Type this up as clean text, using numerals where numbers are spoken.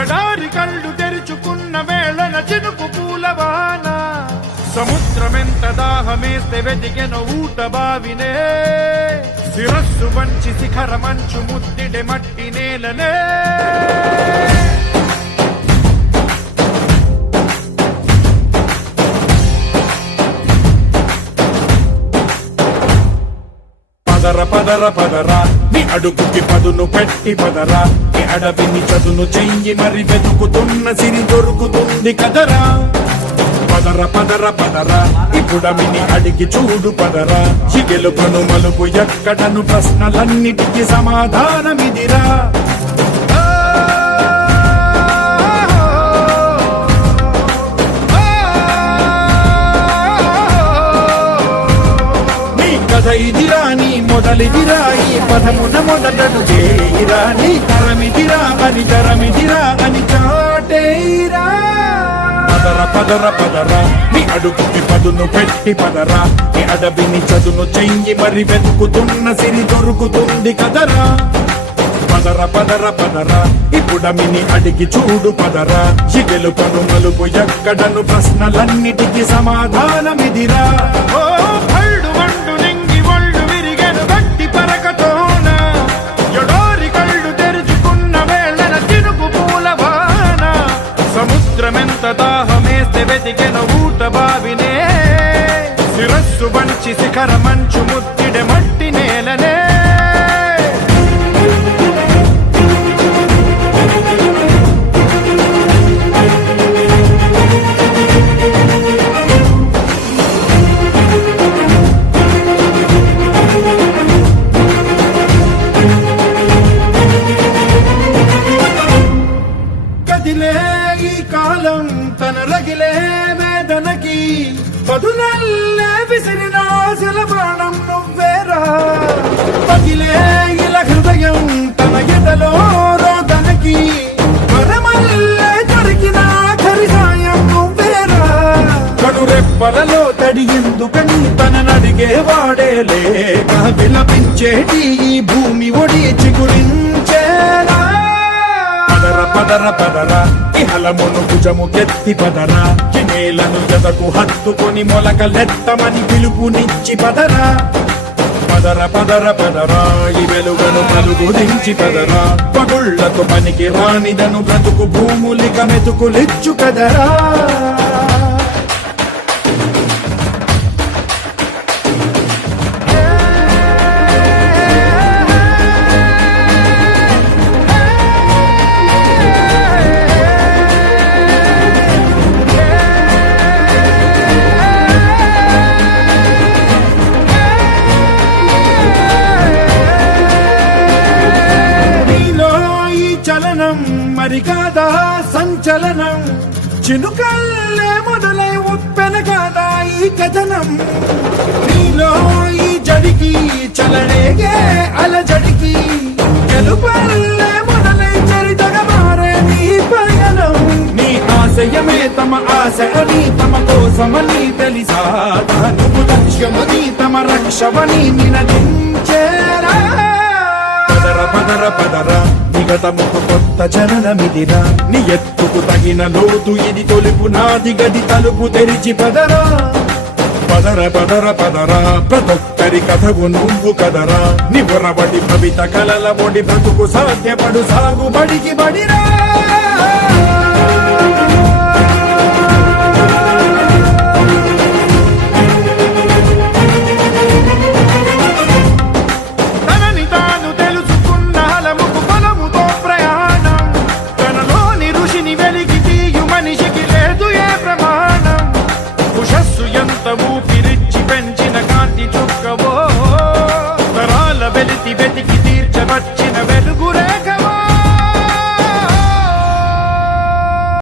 ఎడారి కళ్ళు తెరుచుకున్న వేళన చినుకు పూలవాన సముద్రమెంత దాహమేస్తే వెతికెన ఊట బావినే శిరస్సు వంచి శిఖర మంచు ముద్దిడే మట్టి నేలనే పదర పదర పదరా నీ అడుగుకి పదును పెట్టి పదరా నీ అడవిని చదును చెయ్యి మరి వెతుకుతున్న సిరి దొరుకుతుంది కదరా పదర పదర పదరా ఇప్పుడమిని అడిగి చూడు పదరా చిగెలుపను మలుపు ఎక్కడను ప్రశ్నలన్నిటికీ సమాధానమిదిరా ఇదిరా నీ మొదలిదిరా ఈ పదమున మొదటను చేయిరా నీ తరమిదిరా అని తరమిదిరా అని చాటేరా పదర పదర పదరా నీ అడుగుకి పదును పెట్టి పదరా నీ అడవిని చదును చెయ్యి మరి వెతుకుతున్న సిరి దొరుకుతుంది కదరా పదర పదర పదరా ఇప్పుడమిని అడిగి చూడు పదరా చిగెలుపను మలుపు ఎక్కడను ప్రశ్నలన్నిటికీ సమాధానమిదిరా ఓ భళ్ళు వండు నింగి ఒళ్ళు విరిగెను గట్టి పరకతోన ఎడారి కళ్ళు తెరుచుకున్న వేళన చినుకు పూలవాన సముద్రమెంత దాహమేస్తే వెతికెన ఊట బావినే శిరస్సు వంచి శిఖర మంచు ముద్దిడే మట్టి నేలనే ఈ కాలం తన రగిలే వేదనకి పదునల్లే విసిరిన ఆశల బాణం నువ్వేరా పగిలే ఇలా హృదయం తన ఎదలో రోదనకి పరమల్లే దొరికిన ఆఖరి సాయం నువ్వేరా కడురెప్పలలో తడి ఎందుకని తననడిగే వాడే లేక విలపించేటి ఈ భూమి ఒడి చిగురించేరా పదర పదరా ఇహలమును భుజము కెత్తి పదరా నేలను జదకు హత్తుకొని మొలకలెత్తమని పిలుపునిచ్చి పదరా పదర పదర పదరా ఈ వెలుగను పలుగు దించి పదరా పగుళ్లకు పనికి రానిదను బ్రతుకు భూములిక మెతుకులిచ్చు కదరా మరి కాదా సంచలనం చినుకల్లే మొదలై ఉప్పెన కాదా ఈ కథనం నీలో ఈ జడికి చలనేగే అలజడికి గెలుపల్లే మొదలై చరితగా మారే నీ పయనం నీ ఆశయమే తమ ఆశ అని తమ కోసమని తెలిసా నువ్వు లక్ష్యమని తమ రక్షమని నినదించేరా పదర పదర పదరా నిగతముకు కొత్త జననమిదిరా నీ ఎత్తుకు తగిన లోతు ఇది తొలుపు నాది గది తలుపు తెరిచి పదరా పదర పదర పదరా ప్రతొక్కరి కథకు నువ్వు కదరా నివరబడి భవిత కలల బొడి బ్రతుకు సాధ్యపడు సాగుబడికి బడిరా